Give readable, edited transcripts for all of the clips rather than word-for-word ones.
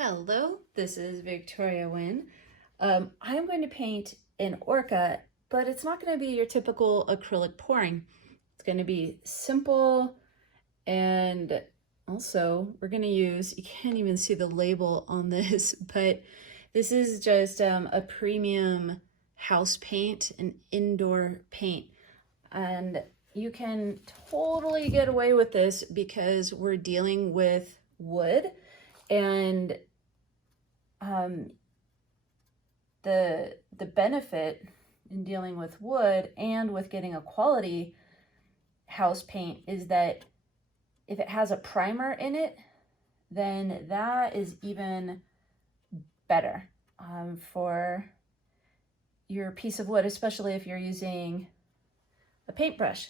Hello, this is Victoria Wynn. I'm going to paint an orca, but it's not going to be your typical acrylic pouring. It's going to be simple, and also we're going to use, you can't even see the label on this, but this is just a premium house paint, an indoor paint. And you can totally get away with this because we're dealing with wood, and the benefit in dealing with wood and with getting a quality house paint is that if it has a primer in it, then that is even better for your piece of wood, especially if you're using a paintbrush.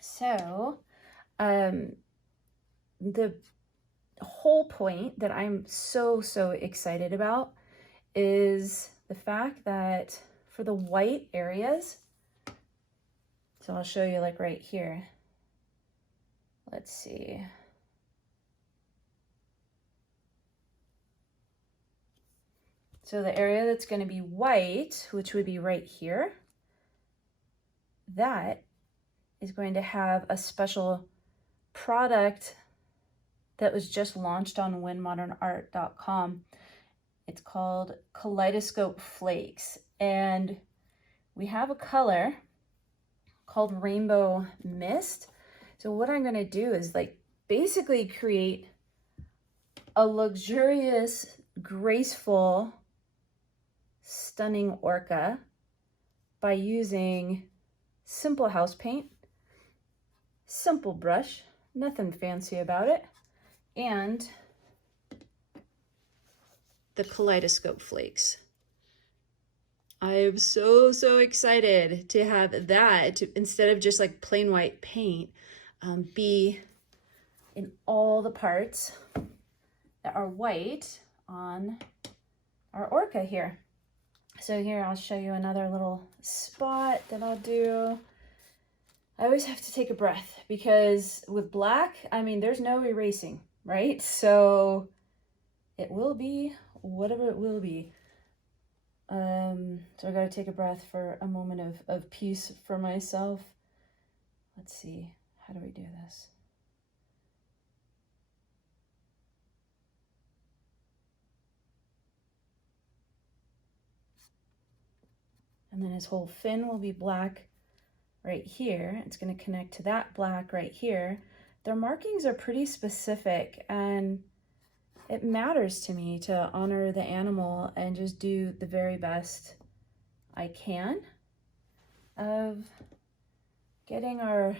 So the whole point that I'm so excited about is the fact that for the white areas, so I'll show you like right here. Let's see. So the area that's going to be white, which would be right here, that is going to have a special product that was just launched on wynnmodernart.com. It's called Kaleidoscope Flakes, and we have a color called Rainbow Mist. So what I'm going to do is like basically create a luxurious, graceful, stunning orca by using simple house paint, simple brush, nothing fancy about it, and the Kaleidoscope Flakes. I am so excited to have that instead of just like plain white paint, be in all the parts that are white on our orca here. So here I'll show you another little spot that I'll do. I always have to take a breath because with black, I mean, there's no erasing, right? So it will be whatever it will be. So I gotta take a breath for a moment of peace for myself. Let's see, how do we do this? And then his whole fin will be black right here. It's gonna connect to that black right here. Their markings are pretty specific, and it matters to me to honor the animal and just do the very best I can of getting our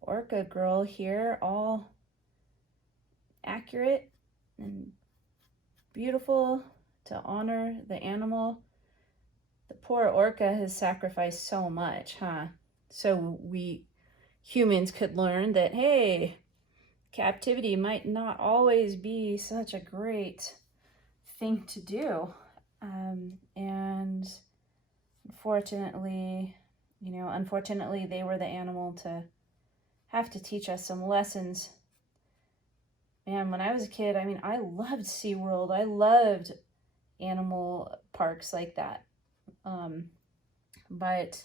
orca girl here all accurate and beautiful to honor the animal. The poor orca has sacrificed so much, huh? So we humans could learn that, hey, captivity might not always be such a great thing to do. And unfortunately, they were the animal to have to teach us some lessons. Man, when I was a kid, I mean, I loved SeaWorld. I loved animal parks like that. But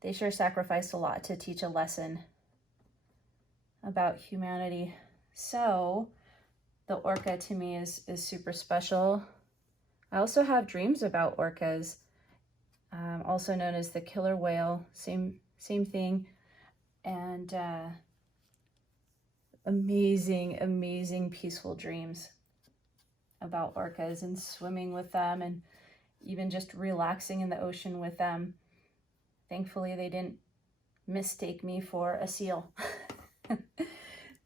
they sure sacrificed a lot to teach a lesson about humanity. So the orca to me is super special. I also have dreams about orcas, also known as the killer whale, same thing. And amazing peaceful dreams about orcas and swimming with them and even just relaxing in the ocean with them. Thankfully, they didn't mistake me for a seal.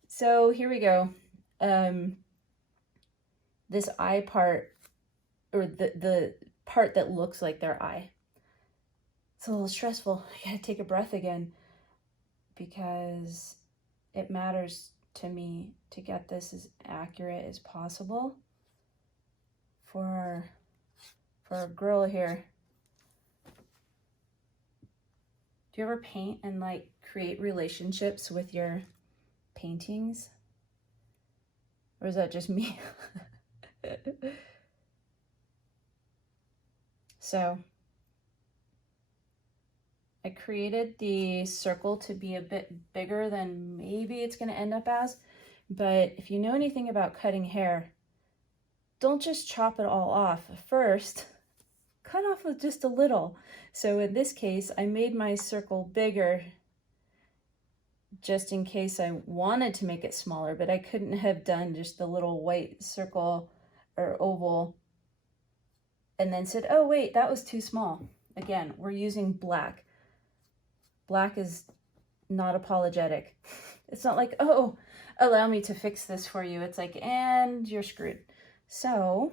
So here we go. This eye part, or the part that looks like their eye. It's a little stressful. I gotta take a breath again because it matters to me to get this as accurate as possible for our girl here. Do you ever paint and like create relationships with your paintings? Or is that just me? So I created the circle to be a bit bigger than maybe it's going to end up as. But if you know anything about cutting hair, don't just chop it all off. First, cut off with just a little. So in this case, I made my circle bigger just in case I wanted to make it smaller, but I couldn't have done just the little white circle or oval and then said, oh wait, that was too small. Again, we're using black. Black is not apologetic. It's not like, oh, allow me to fix this for you. It's like, and you're screwed. So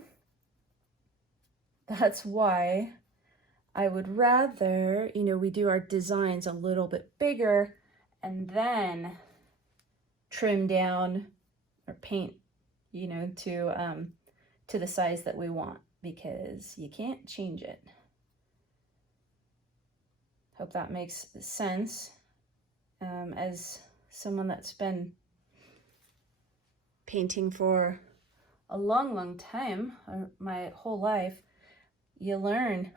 that's why I would rather, you know, we do our designs a little bit bigger and then trim down or paint, you know, to the size that we want, because you can't change it. Hope that makes sense. As someone that's been painting for a long time, my whole life, you learn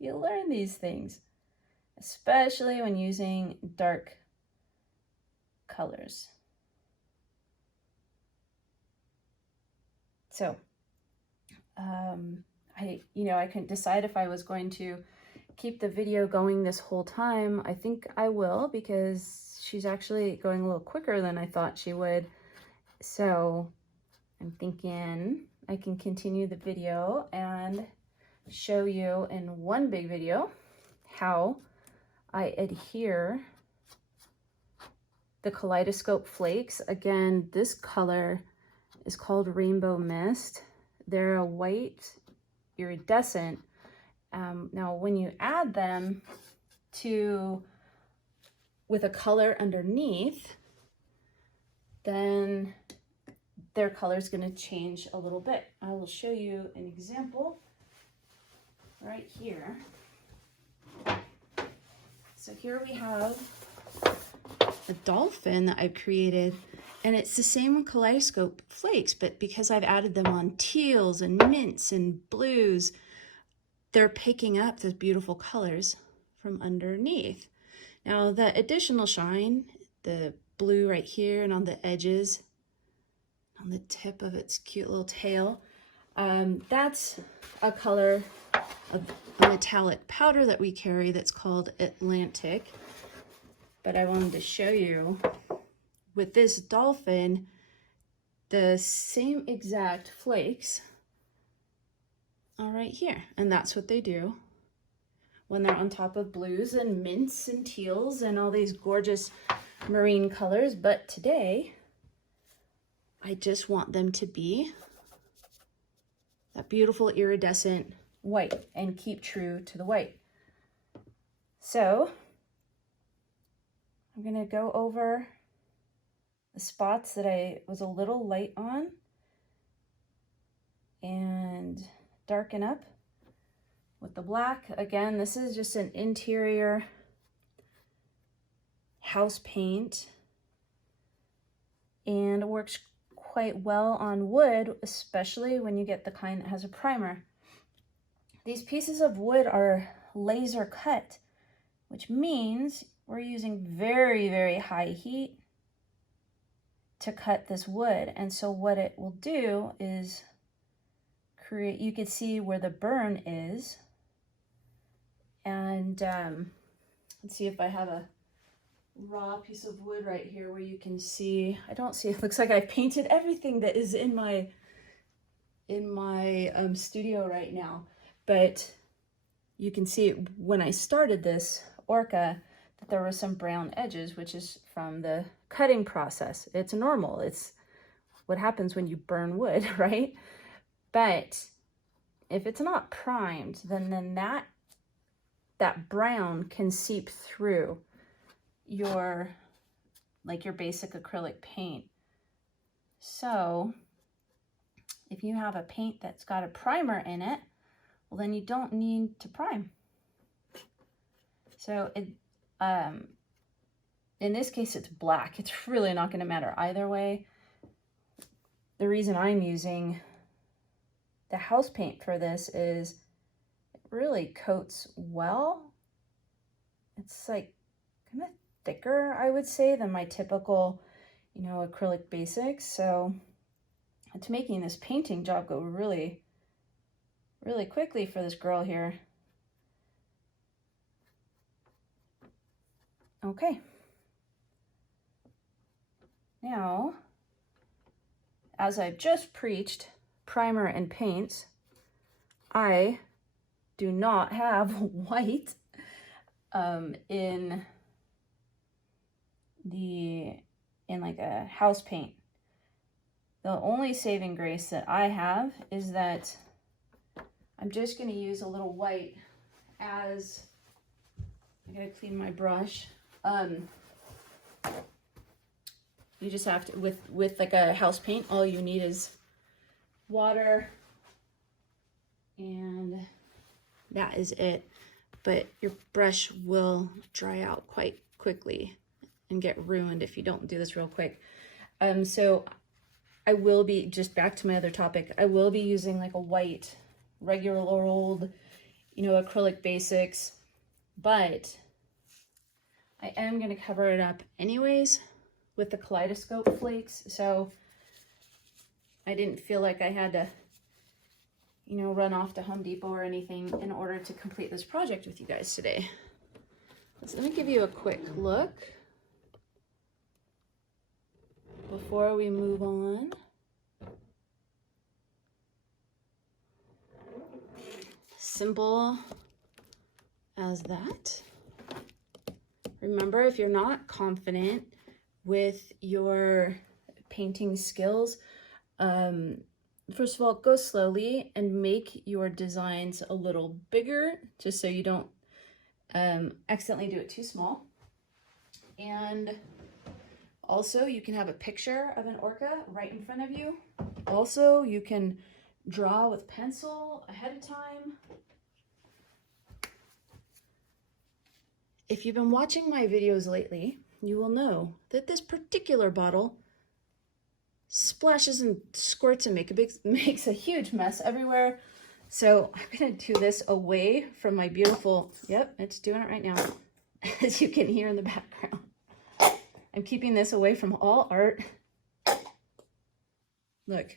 you learn these things, especially when using dark colors. So I couldn't decide if I was going to keep the video going this whole time. I think I will, because she's actually going a little quicker than I thought she would. So I'm thinking I can continue the video and show you in one big video how I adhere the Kaleidoscope Flakes. Again, this color is called Rainbow Mist. They're a white iridescent. Now, when you add them with a color underneath, then their color is going to change a little bit. I will show you an example right here. So here we have a dolphin that I've created, and it's the same with Kaleidoscope Flakes, but because I've added them on teals and mints and blues, they're picking up those beautiful colors from underneath. Now the additional shine, the blue right here and on the edges, on the tip of its cute little tail, that's a color of a metallic powder that we carry that's called Atlantic. But I wanted to show you with this dolphin, the same exact flakes are right here. And that's what they do when they're on top of blues and mints and teals and all these gorgeous marine colors. But today, I just want them to be that beautiful iridescent white and keep true to the white. So I'm gonna go over the spots that I was a little light on and darken up with the black. Again, this is just an interior house paint and it works quite well on wood, especially when you get the kind that has a primer. These pieces of wood are laser cut, which means we're using very, very high heat to cut this wood. And so what it will do is create, you can see where the burn is. And let's see if I have a raw piece of wood right here where you can see, I don't see, it looks like I've painted everything that is in my studio right now. But you can see when I started this Orca that there were some brown edges, which is from the cutting process. It's normal. It's what happens when you burn wood, right? But if it's not primed, then that brown can seep through your basic acrylic paint. So if you have a paint that's got a primer in it, well, then you don't need to prime. So in this case, it's black. It's really not going to matter either way. the reason I'm using the house paint for this is it really coats well. It's like kind of thicker, I would say, than my typical, you know, acrylic basics. So it's making this painting job go really, really quickly for this girl here. Okay. Now, as I've just preached, primer and paints, I do not have white in like a house paint. The only saving grace that I have is that I'm just going to use a little white as I gotta clean my brush. You just have to, with like a house paint, all you need is water, and that is it. But your brush will dry out quite quickly and get ruined if you don't do this real quick. So I will be, just back to my other topic, I will be using like a white, regular old, you know, acrylic basics, but I am going to cover it up anyways with the Kaleidoscope Flakes. So I didn't feel like I had to, you know, run off to Home Depot or anything in order to complete this project with you guys today. So let me give you a quick look before we move on. Simple as that. Remember, if you're not confident with your painting skills, first of all, go slowly and make your designs a little bigger, just so you don't accidentally do it too small. And also, you can have a picture of an orca right in front of you. Also, you can draw with pencil ahead of time. If you've been watching my videos lately, you will know that this particular bottle splashes and squirts and makes a huge mess everywhere. So I'm gonna do this away from my beautiful, yep, it's doing it right now, as you can hear in the background. I'm keeping this away from all art. Look,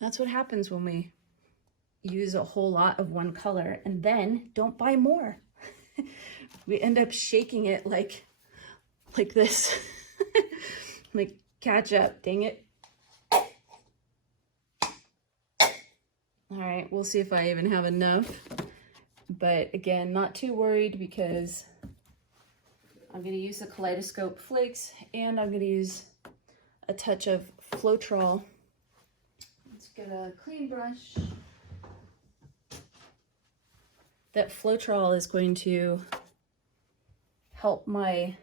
that's what happens when we use a whole lot of one color and then don't buy more. We end up shaking it like this, like ketchup, dang it. All right, we'll see if I even have enough. But again, not too worried because I'm gonna use the Kaleidoscope Flakes and I'm gonna use a touch of Floetrol. Let's get a clean brush. That Floetrol is going to help my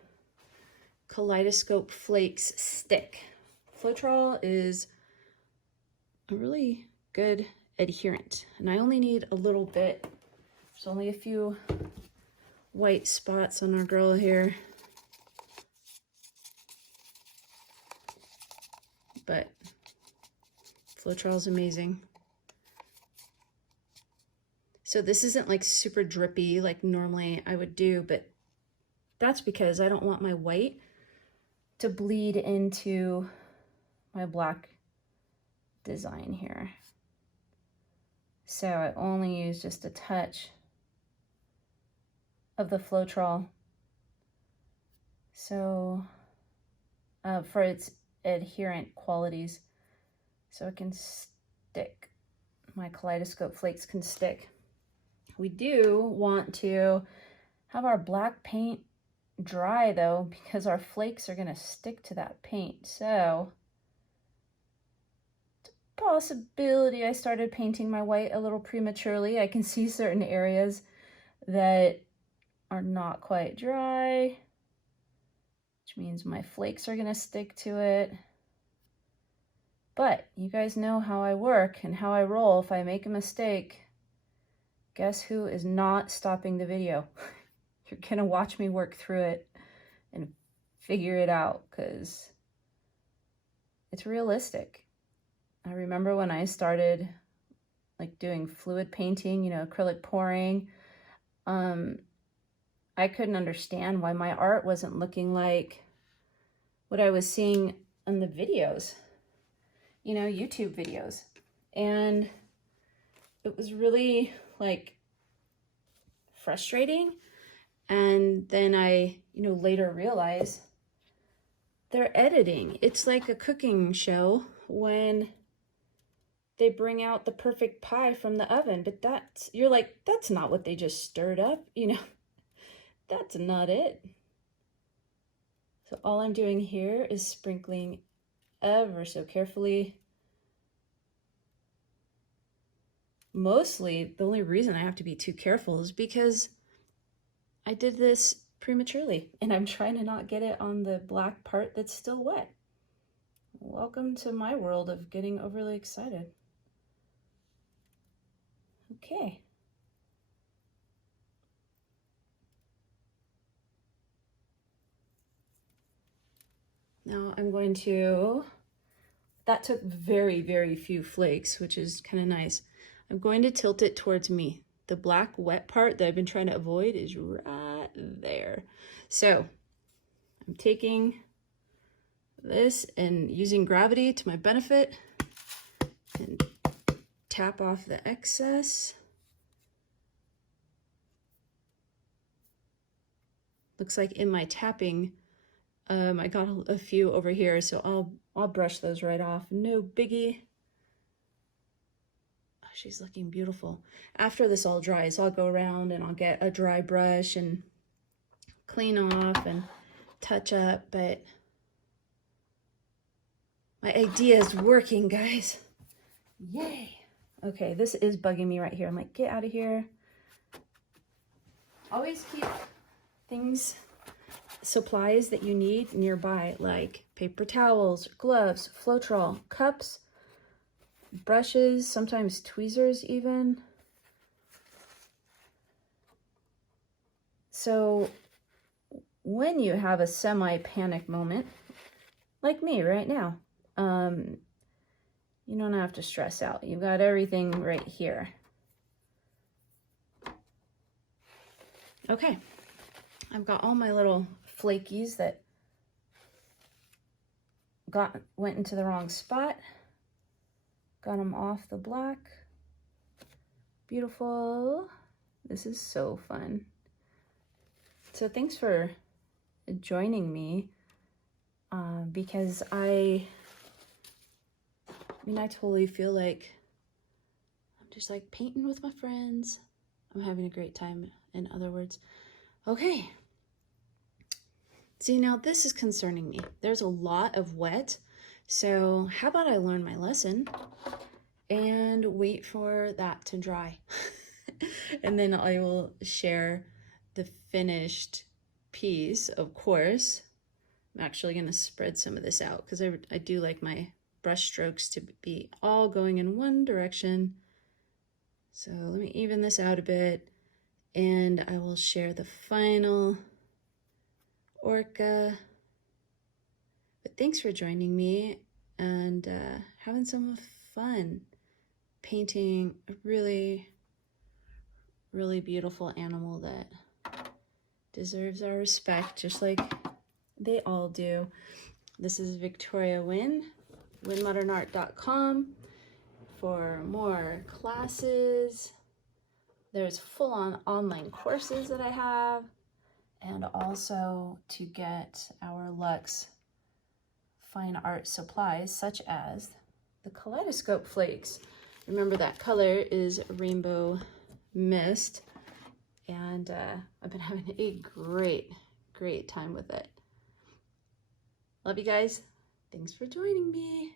Kaleidoscope Flakes stick. Floetrol is a really good adherent, and I only need a little bit. There's only a few white spots on our girl here, but Floetrol is amazing. So this isn't like super drippy like normally I would do, but that's because I don't want my white to bleed into my black design here. So I only use just a touch of the Floetrol. So for its adherent qualities, so it can stick. My Kaleidoscope Flakes can stick. We do want to have our black paint dry though, because our flakes are going to stick to that paint. So it's a possibility I started painting my white a little prematurely. I can see certain areas that are not quite dry, which means my flakes are going to stick to it. But you guys know how I work and how I roll. If I make a mistake, guess who is not stopping the video? You're gonna watch me work through it and figure it out, because it's realistic. I remember when I started like doing fluid painting, you know, acrylic pouring, I couldn't understand why my art wasn't looking like what I was seeing in the videos, you know, YouTube videos. And it was really like frustrating. And then I, you know, later realized they're editing. It's like a cooking show when they bring out the perfect pie from the oven, but you're like, that's not what they just stirred up, you know, that's not it. So all I'm doing here is sprinkling ever so carefully. Mostly, the only reason I have to be too careful is because I did this prematurely and I'm trying to not get it on the black part that's still wet. Welcome to my world of getting overly excited. Okay. Now I'm going to, that took very, very few flakes, which is kind of nice. I'm going to tilt it towards me. The black wet part that I've been trying to avoid is right there. So I'm taking this and using gravity to my benefit and tap off the excess. Looks like in my tapping, I got a few over here, so I'll brush those right off. No biggie. Oh, she's looking beautiful. After this all dries, I'll go around and I'll get a dry brush and clean off and touch up, but my idea is working, guys. Yay. Okay, this is bugging me right here. I'm like, get out of here. Always keep things, supplies that you need nearby, like paper towels, gloves, Floetrol, cups, brushes, sometimes tweezers even. So when you have a semi-panic moment, like me right now, you don't have to stress out. You've got everything right here. Okay, I've got all my little flakies that went into the wrong spot. Got them off the black. Beautiful. This is so fun. So thanks for joining me, because I totally feel like I'm just like painting with my friends. I'm having a great time, in other words. Okay. See, now this is concerning me. There's a lot of wet. So how about I learn my lesson and wait for that to dry. And then I will share the finished piece, of course. I'm actually going to spread some of this out because I do like my brush strokes to be all going in one direction. So let me even this out a bit and I will share the final Orca. But thanks for joining me and having some fun painting a really, really beautiful animal that deserves our respect, just like they all do. This is Victoria Wynn, wynnmodernart.com for more classes. There's full-on online courses that I have, and also to get our luxe fine art supplies such as the Kaleidoscope Flakes. Remember that color is Rainbow Mist, and I've been having a great time with it. Love you guys. Thanks for joining me.